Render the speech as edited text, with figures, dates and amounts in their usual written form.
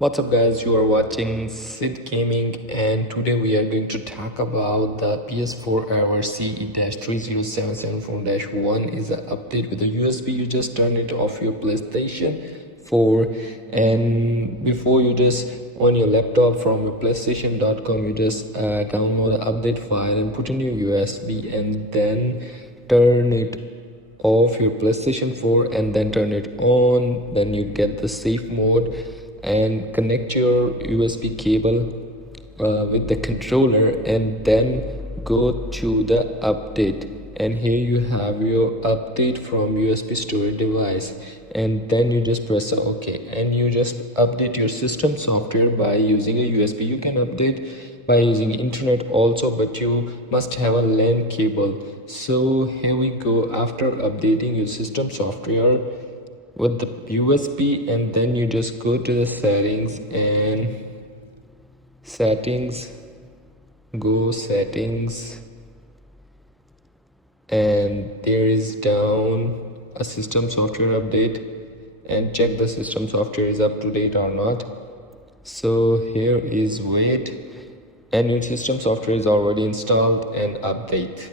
What's up guys, you are watching Sid Gaming and today we are going to talk about the PS4 our CE-30774-1 is an update with a USB. You just turn it off your PlayStation 4 and before you just on your laptop from your PlayStation.com you just download the update file and put in your USB and then turn it off your PlayStation 4 and then turn it on. Then you get the safe mode and connect your USB cable with the controller and then go to the update, and here you have your update from USB storage device, and then you just press OK and you just update your system software by using a USB. You can update by using internet also, but you must have a LAN cable. So here we go. After updating your system software with the USB, and then you just go to the settings and settings and there is down a system software update and check the system software is up to date or not. So here is wait, and your system software is already installed and update.